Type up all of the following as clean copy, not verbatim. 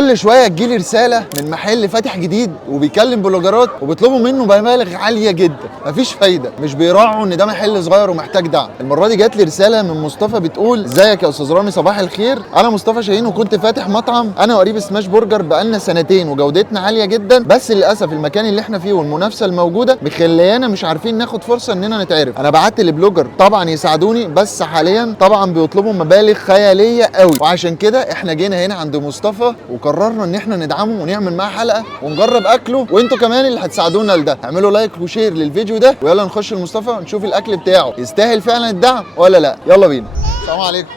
كل شويه تجيلي رساله من محل فاتح جديد وبيكلم بلوجرات وبيطلبوا منه بمبالغ عاليه جدا، مفيش فايده، مش بيراعوا ان ده محل صغير ومحتاج دعم. المره دي جات لي رساله من مصطفى بتقول: ازيك يا استاذ رامي، صباح الخير، انا مصطفى شاهين وكنت فاتح مطعم انا وقريب سماش برجر بقالنا سنتين وجودتنا عاليه جدا، بس للاسف المكان اللي احنا فيه والمنافسه الموجوده مخليانا مش عارفين ناخد فرصه اننا نتعرف. انا بعت لبلوجر طبعا يساعدوني، بس حاليا طبعا بيطلبوا مبالغ خياليه قوي، وعشان كده احنا جينا هنا عند مصطفى وقررنا ان احنا ندعمه ونعمل معاه حلقه ونجرب اكله، وانتوا كمان اللي هتساعدونا لده. اعملوا لايك وشير للفيديو ده ويلا نخش لمصطفى نشوف الاكل بتاعه يستاهل فعلا الدعم ولا لا. يلا بينا. السلام عليكم.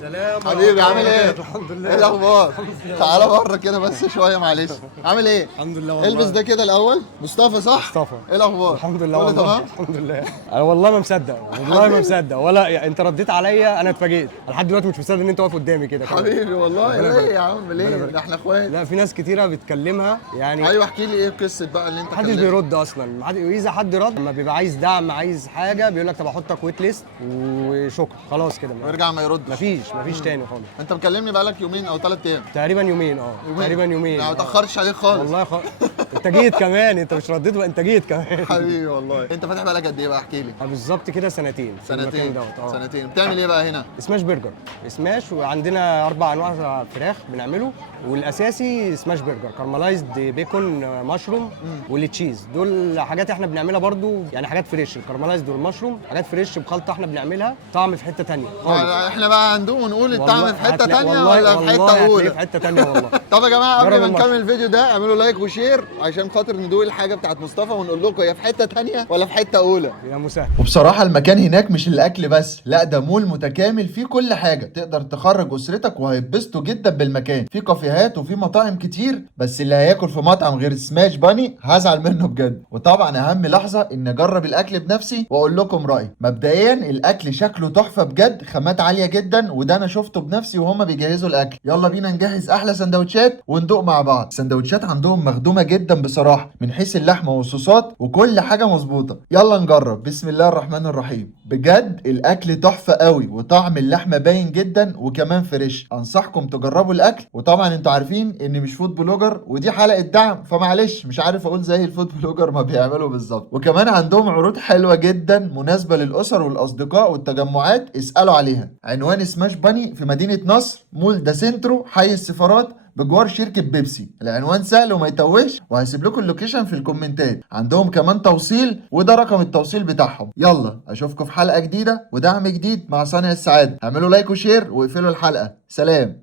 سلام حبيبي، عامل ايه؟ الحمد لله. ايه الاخبار؟ تعالى بره كده بس شويه معلش. عامل ايه؟ الحمد لله والله. البس ده كده الاول. مصطفى صح؟ مصطفى. ايه الاخبار؟ الحمد لله كله والله. تمام؟ الحمد لله. انا والله ما مصدق، والله ما مصدق، ولا يعني انت رديت عليا، انا اتفاجئت لحد دلوقتي مش مصدق ان انت واقف قدامي كده. حبيبي والله. ربنا ليه يبارك. يا عم ليه؟ ده احنا اخوات. لا، في ناس كتيره بتكلمها يعني. ايوه احكي لي ايه قصه بقى اللي انت محدش كلمت. بيرد اصلا، اذا حد رد لما بيبقى عايز دعم، عايز حاجه، بيقول لك طب احطك ويت ليست وشكرا، خلاص كده. ويرجع ما يردش. مفيش تاني خالص. انت مكلمني بقالك يومين او 3 ايام. تقريبا يومين. تقريبا يومين. ما اتاخرتش عليك خالص. والله انت جيت كمان، انت مش رديت بقى، انت جيت كمان. حبيبي والله. انت فاتح بقالك قد ايه بقى؟ احكي لي. بالظبط كده سنتين في المكان سنتين. دوت. سنتين. بتعمل ايه بقى هنا؟ سماش برجر، سماش، وعندنا 4 انواع فراخ بنعمله، والاساسي سماش برجر كارملايزد بيكون مشروم والتشيز. دول حاجات احنا بنعملها برضو، يعني حاجات فريش. الكارملايزد والمشروم حاجات فريش بخلطه احنا بنعملها، طعم في حته ثانيه خالص. احنا بقى هندوق ونقول الطعم في حته ثانيه والله ولا في حته اولى؟ في حته ثانيه والله. طب يا جماعه قبل جرب ما المشروم. نكمل الفيديو ده اعملوا لايك وشير عشان خاطر ندوق الحاجه بتاعت مصطفى ونقول لكم هي في حته ثانيه ولا في حته اولى. يا مسهل. وبصراحه المكان هناك مش الاكل بس، لا ده مول متكامل فيه كل حاجه تقدر تخرج اسرتك وهيتبسطوا جدا بالمكان. في كافيهات وفي مطاعم كتير، بس اللي هياكل في مطعم غير سماش باني هزعل منه بجد. وطبعا اهم لحظه ان اجرب الاكل بنفسي واقول لكم رايي. مبدئيا الاكل شكله تحفه بجد، خامات عاليه جدا، وده انا شفته بنفسي وهما بيجهزوا الاكل. يلا بينا نجهز احلى سندوتشات وندوق مع بعض. السندوتشات عندهم مخدومه جدا بصراحه، من حيث اللحمه والصوصات وكل حاجه مظبوطه. يلا نجرب. بسم الله الرحمن الرحيم. بجد الاكل تحفه قوي، وطعم اللحمه باين جدا وكمان فريش. انصحكم تجربوا الاكل. وطبعا انتوا عارفين اني مش فود بلوجر ودي حلقه دعم، فمعلش مش عارف اقول زي الفود بلوجر ما بيعملوا بالظبط. وكمان عندهم عروض حلوه جدا مناسبه للاسر والاصدقاء والتجمعات، اسالوا عليها. عنوان سماش باني في مدينه نصر، مول دا سنترو، حي السفارات، بجوار شركة بيبسي. العنوان سهل وما يتوهش، وهسيب لكم اللوكيشن في الكومنتات. عندهم كمان توصيل، وده رقم التوصيل بتاعهم. يلا اشوفكم في حلقة جديدة ودعم جديد مع صانع السعادة. اعملوا لايك وشير واقفلوا الحلقة. سلام.